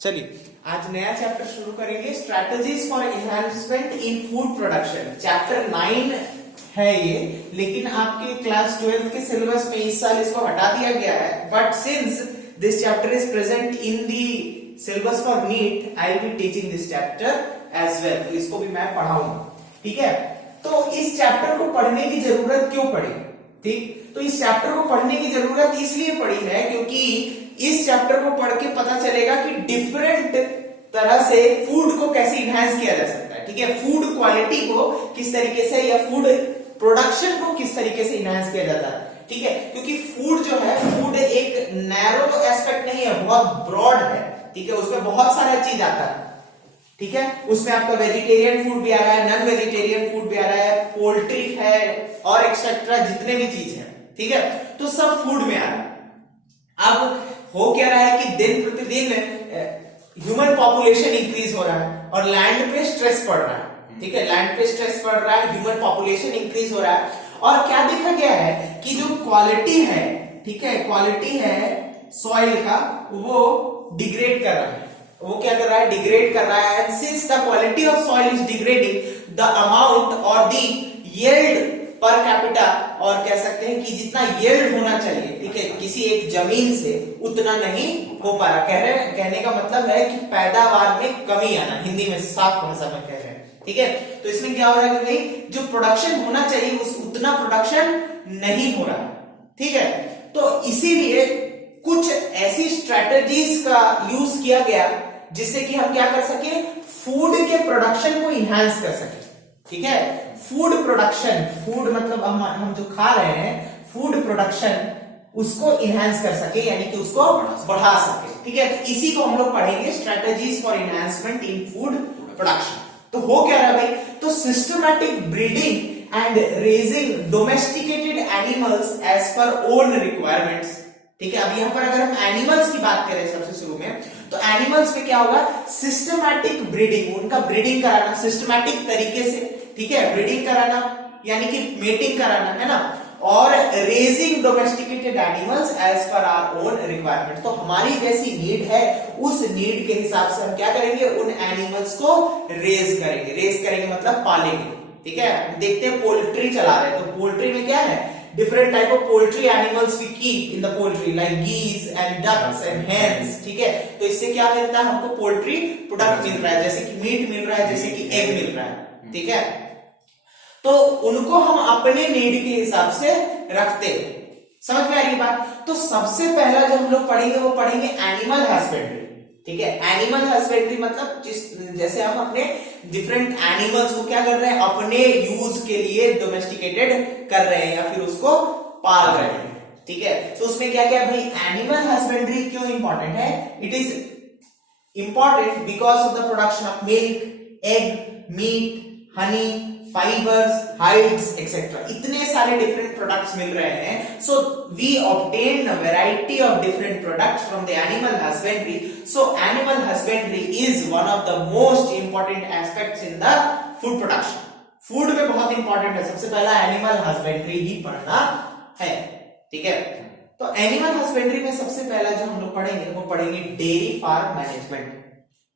चलिए आज नया चैप्टर शुरू करेंगे, strategies for enhancement in food production. Chapter 9 है ये, लेकिन आपके क्लास 12 के सिलेबस में इस साल इसको हटा दिया गया है। But since this chapter is present in the syllabus for NEET, I will be teaching this chapter as well. तो इसको भी मैं पढ़ाऊंगा, ठीक है। तो इस चैप्टर को पढ़ने की जरूरत क्यों पड़ी? ठीक, तो इस चैप्टर को पढ़ने की जरूरत इसलिए पड़ी है क्योंकि इस चैप्टर को पढ़ के पता चलेगा कि डिफरेंट तरह से फूड को कैसे इनहांस किया जा सकता है, ठीक है। फूड क्वालिटी को किस तरीके से या फूड प्रोडक्शन को किस तरीके से इनहांस किया जाता है, ठीक है। क्योंकि फूड जो है, फूड एक नैरो एस्पेक्ट नहीं है, बहुत ब्रॉड है, ठीक है। उसमें बहुत सारा चीज आता है, ठीक है। उसमें आपका वेजिटेरियन फूड भी आ रहा है, नॉन वेजिटेरियन फूड भी आ रहा है, पोल्ट्री है और एक्सेट्रा जितने भी चीज है, ठीक है। तो सब फूड में आ रहा है। अब हो क्या रहा है कि दिन प्रतिदिन ह्यूमन पॉपुलेशन इंक्रीज हो रहा है और लैंड पे स्ट्रेस पड़ रहा है, ठीक है। लैंड पे स्ट्रेस पड़ रहा है, ह्यूमन पॉपुलेशन इंक्रीज हो रहा है और क्या देखा गया है कि जो क्वालिटी है, ठीक है, क्वालिटी है सॉइल का, वो डिग्रेड कर रहा है। वो क्या कर रहा है? डिग्रेड कर रहा है। And since the quality of soil is degrading, the amount और द यील्ड पर कैपिटा, और कह सकते हैं कि जितना यील्ड होना चाहिए, ठीक है, किसी एक जमीन से उतना नहीं हो पा रहा। कहने का मतलब है कि पैदावार में कमी आना, हिंदी में साफ भाषा में कह रहे हैं, ठीक है। तो इसमें क्या हो रहा है कि भाई जो प्रोडक्शन होना चाहिए उस उतना प्रोडक्शन नहीं हो रहा, ठीक है। तो इसीलिए कुछ ऐसी स्ट्रेटजीज का यूज किया गया जिससे कि हम क्या कर सके, फूड के प्रोडक्शन को इनहांस कर सके, ठीक है। फूड प्रोडक्शन, फूड मतलब हम जो खा रहे हैं, फूड प्रोडक्शन उसको इनहांस कर सके, यानी कि उसको बढ़ा सके, ठीक है। तो इसी को हम लोग पढ़ेंगे, strategies for enhancement in food production. तो हो क्या रहा है भाई? तो systematic breeding and raising domesticated animals as per own requirements, ठीक है। अब यहां पर अगर हम एनिमल्स की बात करें सबसे शुरू में, तो एनिमल्स में क्या होगा? सिस्टमैटिक ब्रीडिंग, उनका ब्रीडिंग कराना सिस्टमैटिक तरीके से, ठीक है, ब्रीडिंग कराना यानी कि मेटिंग कराना, है ना। और raising domesticated animals as per our own requirement, तो हमारी जैसी नीड है उस नीड के हिसाब से हम क्या करेंगे, उन एनिमल्स को रेज करेंगे। रेज करेंगे मतलब पालेंगे, ठीक है। देखते हैं पोल्ट्री चला रहे हैं, तो पोल्ट्री में क्या है, different type of poultry animals we keep in the poultry like geese and ducks and hens, ठीक है। तो इससे क्या मिलता है हमको? पोल्ट्री प्रोडक्ट मिल रहा है, जैसे कि मीट मिल रहा है, जैसे कि एग मिल रहा है, ठीक है। तो उनको हम अपने नीड के हिसाब से रखते हैं। समझ में आ रही बात? तो सबसे पहला जो हम लोग पढ़ेंगे वो पढ़ेंगे एनिमल हस्बेंड्री, ठीक है। एनिमल हस्बेंड्री मतलब जैसे हम अपने डिफरेंट एनिमल्स को क्या कर रहे हैं, अपने यूज के लिए डोमेस्टिकेटेड कर रहे हैं या फिर उसको पाल रहे हैं, ठीक है। तो उसमें क्या क्या भाई, एनिमल हस्बेंड्री क्यों इंपॉर्टेंट है? It is important because of the production of milk, egg, meat, honey, fibres, hides etcetera. इतने सारे डिफरेंट प्रोडक्ट्स मिल रहे हैं। So we obtain a variety of different products from the animal husbandry. So animal husbandry is one of the most important aspects in the food production. Food में बहुत important है, सबसे पहला एनिमल हस्बेंड्री ही पढ़ना है, ठीक है। तो एनिमल हस्बेंड्री में सबसे पहला जो हम लोग पढ़ेंगे वो पढ़ेंगे डेयरी फार्म मैनेजमेंट,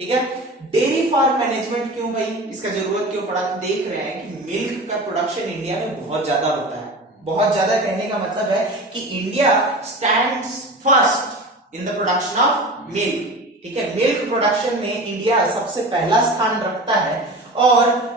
ठीक है। डेयरी फार्म मैनेजमेंट क्यों भाई, इसका जरूरत क्यों पड़ा? तो देख रहे हैं कि मिल्क का प्रोडक्शन इंडिया में बहुत ज्यादा होता है। बहुत ज्यादा कहने का मतलब है कि India stands first in the production of milk, ठीक है। मिल्क प्रोडक्शन में इंडिया सबसे पहला स्थान रखता है और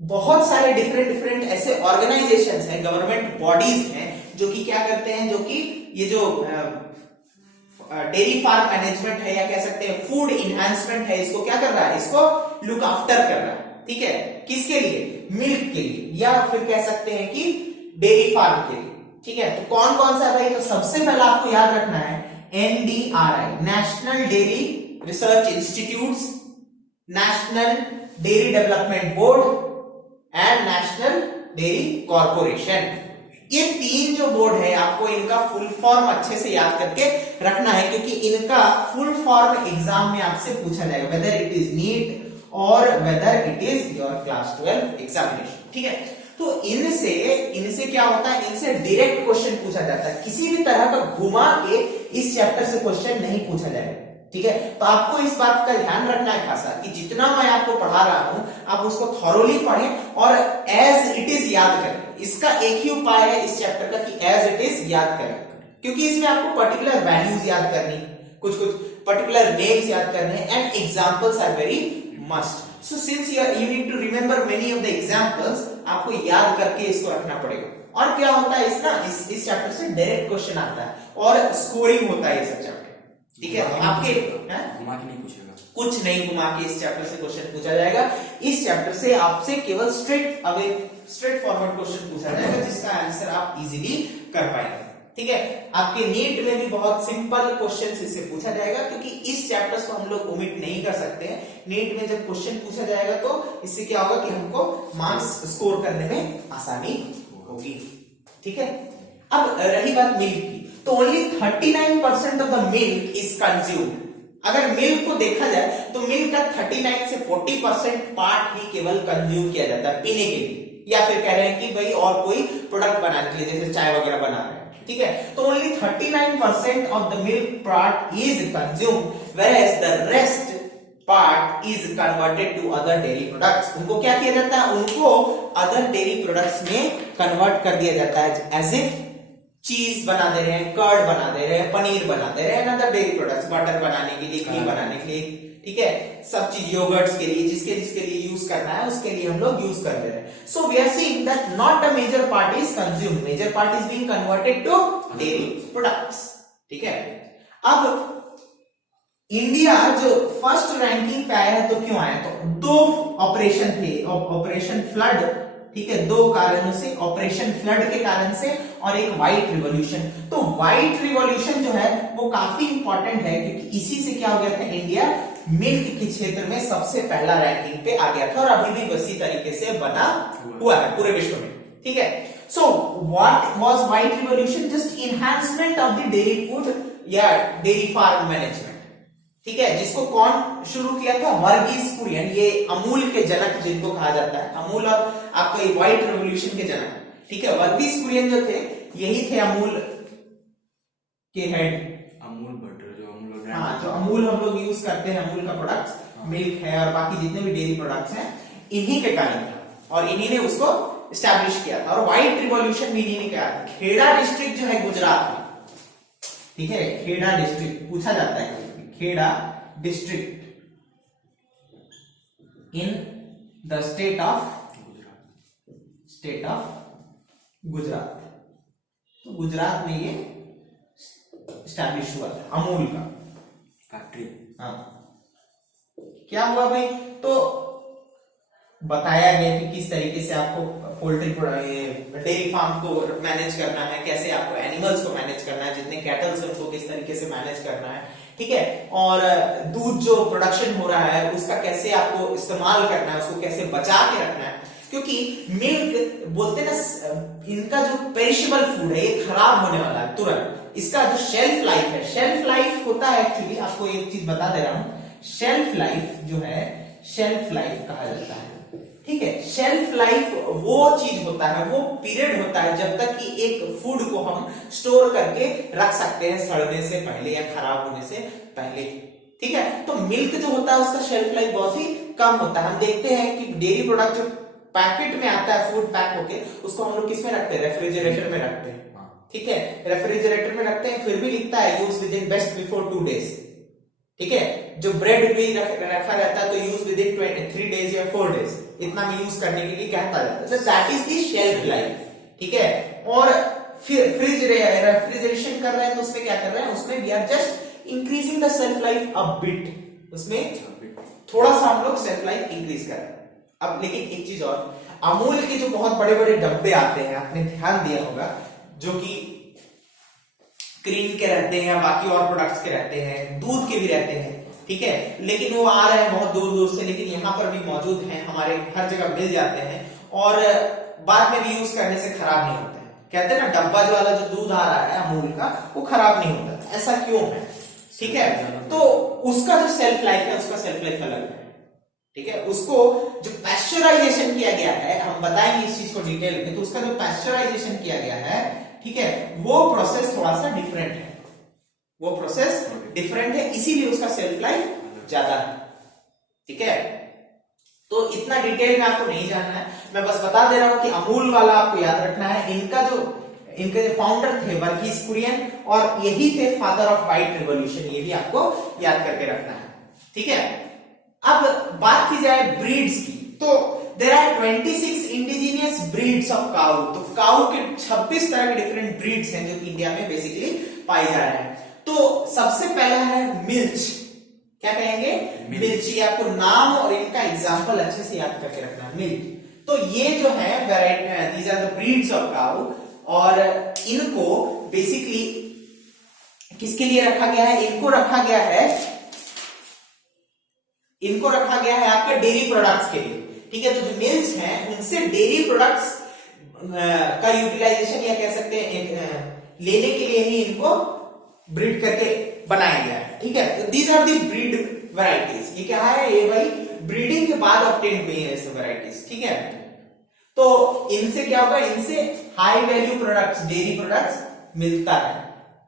बहुत सारे डिफरेंट ऐसे ऑर्गेनाइजेशंस हैं, गवर्नमेंट बॉडीज हैं जो कि क्या करते हैं, जो कि ये जो डेयरी फार्म मैनेजमेंट है या कह सकते हैं फूड इनहांसमेंट है, इसको क्या कर रहा है, इसको लुक आफ्टर कर रहा है, ठीक है। किसके लिए? मिल्क के लिए, या फिर कह सकते हैं कि डेयरी फार्म के लिए, ठीक है। तो कौन कौन सा भाई? तो सबसे पहला आपको याद रखना है NDRI, national dairy research institutes, national dairy development board and national dairy corporation. ये तीन जो बोर्ड है, आपको इनका फुल फॉर्म अच्छे से याद करके रखना है क्योंकि इनका फुल फॉर्म एग्जाम में आपसे पूछा जाएगा, वेदर इट इज नीट और whether it is your class 12 examination, ठीक है। तो इनसे क्या होता है, इनसे डायरेक्ट क्वेश्चन पूछा जाता है, किसी भी तरह का घुमा के इस चैप्टर से क्वेश्चन नहीं पूछा जाएगा, ठीक है, तो आपको इस बात का ध्यान रखना है खासा कि जितना मैं आपको पढ़ा रहा हूं आप उसको थॉरोली पढ़ें और एज इट इज याद करें। इसका एक ही उपाय है इस चैप्टर का कि एज इट इज याद करें, क्योंकि इसमें आपको पर्टिकुलर वैल्यूज याद करनी, कुछ पर्टिकुलर नेम्स याद करने and examples are very must. So since you need to remember many of the examples, आपको याद करके इसको रखना पड़ेगा। और क्या होता है इस चैप्टर से डायरेक्ट क्वेश्चन आता है और स्कोरिंग होता है इस चैप्टर, ठीक है। तो आपके घुमा के नहीं पूछेगा, कुछ नहीं घुमा के इस चैप्टर से क्वेश्चन पूछा जाएगा। इस चैप्टर से आपसे केवल स्ट्रेट फॉरवर्ड क्वेश्चन पूछा जाएगा जिसका आंसर आप इजीली कर पाएंगे, ठीक है। आपके नीट में भी बहुत सिंपल क्वेश्चन इससे पूछा जाएगा, क्योंकि इस चैप्टर्स को हम लोग ओमिट नहीं कर सकते हैं। नीट में जब क्वेश्चन पूछा जाएगा तो इससे क्या होगा कि हमको मार्क्स स्कोर करने में आसानी होगी, ठीक है। अब रही बात मिल्क की, तो only 39% of the milk is consumed. अगर मिल्क को देखा जाए तो मिल्क का 39 से 40% पार्ट ही केवल कंज्यूम किया जाता है पीने के लिए, या फिर कह रहे हैं कि भाई और कोई प्रोडक्ट बनाने के लिए, जैसे चाय वगैरह बना रहे हैं, ठीक है। तो only 39% of the milk part is consumed, whereas the rest part is converted to other dairy products. उनको क्या किया जाता है, उनको अदर डेयरी प्रोडक्ट्स में कन्वर्ट कर दिया जाता है, एज इफ चीज बना दे रहे हैं, कर्ड बना दे रहे हैं, पनीर बना दे रहे हैं, अदर डेयरी प्रोडक्ट्स, बटर बनाने के लिए, घी बनाने के लिए, ठीक है, सब चीज योगर्ट्स के लिए, जिसके जिसके लिए यूज करना है उसके लिए हम लोग यूज कर दे रहे हैं। So we are seeing that not a major part is consumed, major part is being converted to dairy products, ठीक है। अब इंडिया जो फर्स्ट रैंकिंग पे आया है, तो क्यों आया, तो दो ऑपरेशन थे, ऑपरेशन फ्लड, ठीक है, दो कारणों से, ऑपरेशन फ्लड के कारण से और एक व्हाइट रिवॉल्यूशन। तो व्हाइट रिवॉल्यूशन जो है वो काफी इंपॉर्टेंट है, क्योंकि इसी से क्या हो गया था, इंडिया मिल्क के क्षेत्र में सबसे पहला रैंकिंग पे आ गया था और अभी भी वैसी तरीके से बना हुआ है पूरे विश्व में, ठीक है। So what was white revolution, just enhancement of the dairy food या डेयरी फार्म मैनेजमेंट, ठीक है, जिसको कौन शुरू किया था, वर्गीस कुरियन, ये अमूल के जनक जिनको कहा जाता है, अमूल और आपका ये व्हाइट रेवोल्यूशन के जनक, ठीक है। वर्गीस कुरियन जो थे यही थे अमूल के हेड, अमूल बटर जो अमूल, हाँ, जो अमूल हम लोग यूज करते हैं, अमूल का प्रोडक्ट्स, मिल्क है और बाकी जितने भी डेयरी प्रोडक्ट्स हैं, इन्हीं के कारण था और इन्हीं ने उसको स्टैब्लिश किया था। और व्हाइट रिवॉल्यूशन भी इन्हीं ने किया। खेड़ा डिस्ट्रिक्ट जो है गुजरात में, ठीक है, खेड़ा डिस्ट्रिक्ट पूछा जाता है, Kheda district in the state of Gujarat, तो गुजरात में ये स्टैब्लिश हुआ था अमूल का फैक्ट्री। हाँ, क्या हुआ भाई, तो बताया गया कि किस तरीके से आपको पोल्ट्री डेयरी फार्म को मैनेज करना है, कैसे आपको एनिमल्स को मैनेज करना है, जितने कैटल्स हैं उनको किस तरीके से मैनेज करना है, ठीक है। और दूध जो प्रोडक्शन हो रहा है उसका कैसे आपको इस्तेमाल करना है, उसको कैसे बचा के रखना है, क्योंकि मिल्क बोलते ना, इनका जो पेरिशेबल फूड है ये खराब होने वाला है तुरंत। इसका जो शेल्फ लाइफ है, शेल्फ लाइफ होता है एक्चुअली, आपको एक चीज बता दे रहा हूं, शेल्फ लाइफ जो है, शेल्फ लाइफ कहा जाता है, ठीक है। शेल्फ लाइफ वो चीज होता है, वो पीरियड होता है जब तक कि एक फूड को हम स्टोर करके रख सकते हैं सड़ने से पहले या खराब होने से पहले, ठीक है। तो मिल्क जो होता है उसका शेल्फ लाइफ बहुत ही कम होता है। हम देखते हैं कि डेयरी प्रोडक्ट जो पैकेट में आता है फूड पैक होके, उसको हम लोग किस में रखते हैं, रेफ्रिजरेटर में रखते हैं, ठीक है, रेफ्रिजरेटर में रखते हैं, फिर भी लिखता है use with in best before 2 days, ठीक है। जो ब्रेड भी रखा रहता है तो यूज विद इन 3 डेज या 4 डेज, इतना में यूज करने के लिए कहता जाता है, that is the shelf life, ठीक है। और फिर फ्रिज रेफ्रिजरेशन कर रहे हैं तो उसमें क्या कर रहे हैं, उसमें we are just increasing the shelf life a bit, उसमें थोड़ा सा हम लोग शेल्फ लाइफ इंक्रीज कर रहे हैं। अब लेकिन एक चीज और, अमूल के जो बहुत बड़े बड़े डब्बे आते हैं, आपने ध्यान दिया होगा, जो कि क्रीम के रहते हैं या बाकी और प्रोडक्ट्स के रहते हैं, दूध के भी रहते हैं, ठीक है, लेकिन वो आ रहे हैं बहुत दूर दूर से, लेकिन यहाँ पर भी मौजूद हैं, हमारे हर जगह मिल जाते हैं और बाद में भी यूज करने से खराब नहीं होते हैं। कहते हैं ना, डब्बा जो वाला जो दूध आ रहा है अमूल का, वो खराब नहीं होता, ऐसा क्यों है, ठीक है। तो उसका जो शेल्फ लाइफ है, उसका शेल्फ लाइफ अलग है, ठीक है। उसको जो पैस्चराइजेशन किया गया है, हम बताएंगे इस चीज को डिटेल में, तो उसका जो पैस्चराइजेशन किया गया है, ठीक है, वो प्रोसेस थोड़ा सा डिफरेंट है, वो प्रोसेस डिफरेंट है, इसीलिए उसका सेल्फ लाइफ ज्यादा है। ठीक है, तो इतना डिटेल में आपको नहीं जानना है, मैं बस बता दे रहा हूं कि अमूल वाला आपको याद रखना है। इनके जो फाउंडर थे वर्गीस कुरियन, और यही थे फादर ऑफ व्हाइट रिवॉल्यूशन, ये भी आपको याद करके रखना है। ठीक है, अब बात की जाए ब्रीड्स की, तो there are 26 indigenous breeds of cow. तो काऊ के 26 तरह के डिफरेंट ब्रीड्स हैं जो कि इंडिया में बेसिकली पाए जा रहे हैं। तो सबसे पहला है मिल्च। क्या कहेंगे? मिल्च। ये आपको नाम और इनका एग्जांपल अच्छे से याद करके रखना है। मिल्च, तो ये जो है variety, these are the breeds of cow, और इनको बेसिकली किसके लिए रखा गया है? इनको रखा गया है आपके डेयरी प्रोडक्ट्स के लिए। ठीक है, तो जो मिल्स हैं उनसे डेयरी प्रोडक्ट्स का यूटिलाइजेशन या कह सकते हैं लेने के लिए ही इनको ब्रीड करके बनाया गया है। ठीक है, तो these are the breed varieties. ये क्या है? ये भाई ब्रीडिंग के बाद ऑब्टेन हुई है ऐसे वैरायटीज। ठीक है, तो इनसे क्या होगा? इनसे high value products, dairy products मिलता है।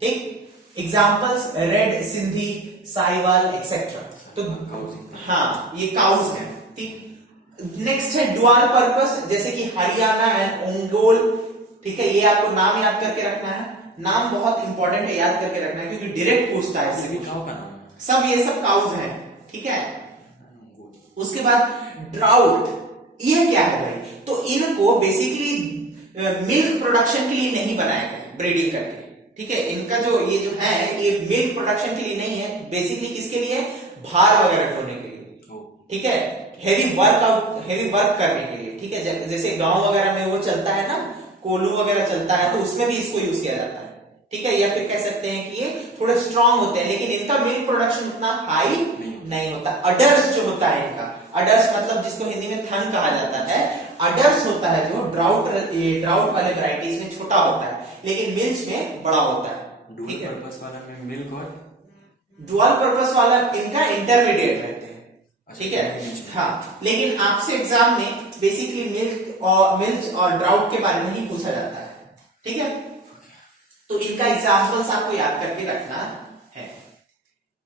ठीक, examples red Sindhi, Sahiwal etcetera. तो हाँ, ये काउज है। ठीक, नेक्स्ट है डुअल पर्पस, जैसे कि हरियाणा एंड ओंगोल। ठीक है, ये आपको नाम याद करके रखना है। नाम बहुत इंपॉर्टेंट है, याद करके रखना है, क्योंकि डायरेक्ट पूछता है इससे। सब ये सब काउज हैं। ठीक है, उसके बाद ड्राउट, ये क्या है भाई? तो इनको बेसिकली मिल्क प्रोडक्शन के लिए नहीं बनाया गया ब्रीडिंग करके। ठीक है, इनका जो ये जो है ये मिल्क प्रोडक्शन के लिए नहीं है, बेसिकली किसके लिए? भार वगैरह ढोने के लिए। ठीक है, हेवी वर्क करने के लिए। ठीक है, जैसे गांव वगैरह में वो चलता है ना, कोलू वगैरह चलता है, तो उसमें भी इसको यूज किया जाता है। ठीक है, या फिर कह सकते हैं कि ये थोड़े स्ट्रांग होते हैं, लेकिन इनका मिल्क प्रोडक्शन उतना हाई नहीं होता। अडर्स जो होता है इनका, अडर्स मतलब जिसको हिंदी में थन कहा जाता है, अडर्स होता है जो ड्राउट वाले वैरायटीज में छोटा होता है, लेकिन मिल्च में बड़ा होता है। ठीक है, पर्पस वाला में मिल्क और डुअल पर्पस वाला इनका इंटरमीडिएट रहते हैं। ठीक है, हाँ, लेकिन आपसे एग्जाम में बेसिकली मिल्च और ड्राउट के बारे में ही पूछा जाता है। ठीक है, तो इनका एग्जांपल्स आपको याद करके रखना है।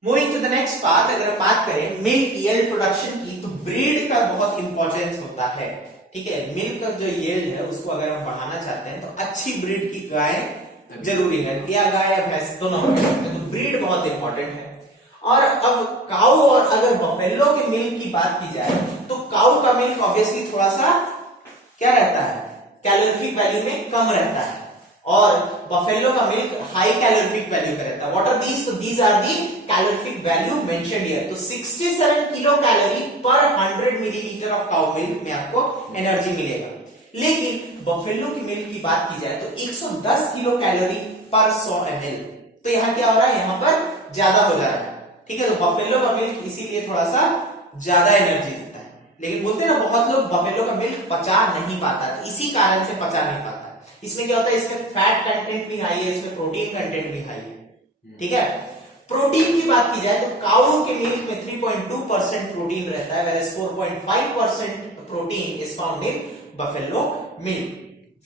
Moving to the next part, अगर हम बात करें मिल्क यील्ड प्रोडक्शन की, तो ब्रीड का बहुत इंपॉर्टेंस होता है। ठीक है, मिल्क का जो यील्ड है उसको अगर हम बढ़ाना चाहते हैं तो अच्छी ब्रीड की गाय जरूरी है, या गाय या भैंस दोनों हो सकते हैं, तो ब्रीड बहुत इंपॉर्टेंट है। और अब काऊ और अगर बफेलो के मिल्क की बात की जाए, तो काऊ का मिल्क ऑब्वियसली थोड़ा सा क्या रहता है? कैलोरीफिक वैल्यू में कम रहता है, और बफेलो का मिल्क हाई कैलोरीफिक वैल्यू का रहता है। What are these? तो these are the calorific value mentioned here. तो 67 किलो कैलोरी पर 100 मिलीलीटर ऑफ काऊ मिल्क में आपको एनर्जी मिलेगा। लेकिन बफेलो की मिल्क की बात की जाए तो 110 किलो कैलोरी पर 100 ml। तो यहाँ क्या हो रहा है? यहाँ पर ज्यादा हो जा रहा है। ठीक है, तो बफेलो का मिल्क इसीलिए थोड़ा सा ज्यादा एनर्जी देता है, लेकिन बोलते हैं ना बहुत लोग बफेलो का मिल्क पचा नहीं पाता, तो इसी कारण से पचा नहीं पाता। इसमें क्या होता है? इसमें फैट कंटेंट भी हाई है, इसमें प्रोटीन कंटेंट भी हाई है। ठीक है, प्रोटीन की बात की जाए तो काऊ के मिल्क में 3.2% प्रोटीन रहता है, whereas 4.5% protein is found in buffalo milk.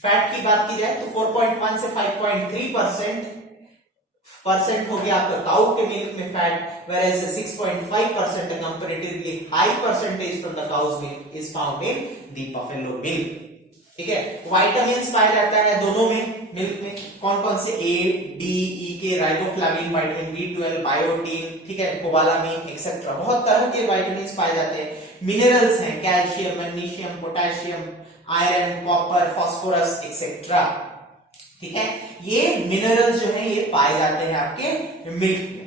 Fat की बात की जाए तो 4.1 से 5.3% हो गया आपका काऊ के मिल्क में fat, whereas 6.5% comparatively high percentage from the cow's milk is found in the buffalo milk। ठीक है, विटामिन्स पाया जाता है दोनों में मिल्क में। कौन कौन से? ए, डी, ई के, राइबोफ्लाविन, विटामिन B12, बायोटीन, ठीक है, कोबालामिन एक्सेट्रा, बहुत तरह के विटामिन्स पाए जाते हैं। मिनरल्स हैं, calcium, magnesium, potassium, iron, copper, phosphorus etcetera. ठीक है, ये मिनरल्स जो है ये पाए जाते हैं आपके मिल्क में।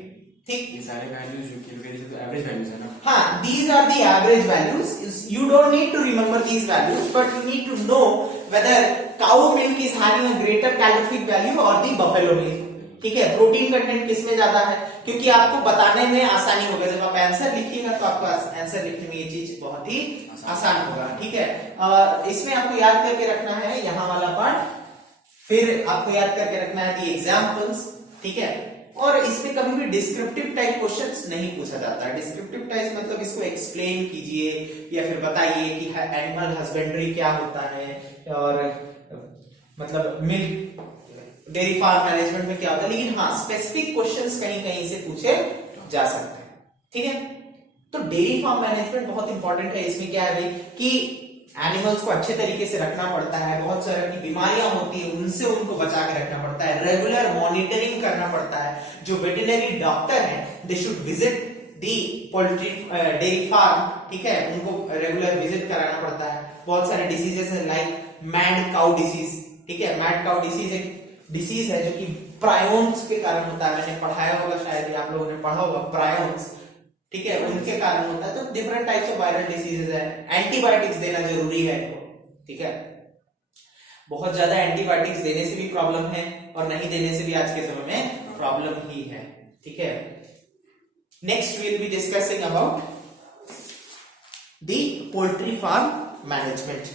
ठीक, ये सारे वैल्यूज जो कि तो एवरेज वैल्यूज है ना। हाँ, these are the average values. You don't need to remember these values, but you need to know whether cow milk is having a greater calorific value or the buffalo milk। ठीक है, protein content किसमें ज्यादा है, क्योंकि आपको बताने में आसानी होगा। जब आप आंसर लिखिएगा तो आपको आंसर लिखने में ये चीज बहुत ही आसान होगा। ठीक है, इसमें आपको याद करके रखना है यहाँ वाला पार्ट, फिर आपको याद करके रखना है दी एग्जाम्पल्स। ठीक है, और इसमें कभी भी डिस्क्रिप्टिव टाइप क्वेश्चंस नहीं पूछा जाता है। डिस्क्रिप्टिव टाइप मतलब इसको एक्सप्लेन कीजिए या फिर बताइए कि एनिमल हस्बेंड्री क्या होता है, और मतलब मिल्क डेयरी फार्म मैनेजमेंट में क्या होता है, लेकिन हाँ स्पेसिफिक क्वेश्चंस कहीं कहीं से पूछे जा सकते हैं, ठीक है। तो डेयरी फार्म मैनेजमेंट बहुत इंपॉर्टेंट है। इसमें क्या है भाई कि एनिमल्स को अच्छे तरीके से रखना पड़ता है, बहुत सारी अपनी बीमारियां होती है उनसे उनको बचा के रखना पड़ता है, रेगुलर मॉनिटरिंग करना पड़ता है। जो वेटरनरी डॉक्टर है they should visit the poultry dairy farm, ठीक है, उनको रेगुलर विजिट कराना पड़ता है। बहुत सारे डिसीजेस है लाइक मैड काउ डिसीज, ठीक है, मैड काउ डिसीज एक डिसीज है जो कि प्रायोन्स के कारण होता है। मैंने पढ़ाया होगा, शायद आप लोगों ने पढ़ा होगा प्रायोन्स, ठीक है, उनके कारण होता है। तो different types of viral diseases है, एंटीबायोटिक्स देना जरूरी है, ठीक है। बहुत ज्यादा एंटीबायोटिक्स देने से भी प्रॉब्लम है और नहीं देने से भी आज के समय में प्रॉब्लम ही है, ठीक है। Next we will be discussing about the poultry farm management.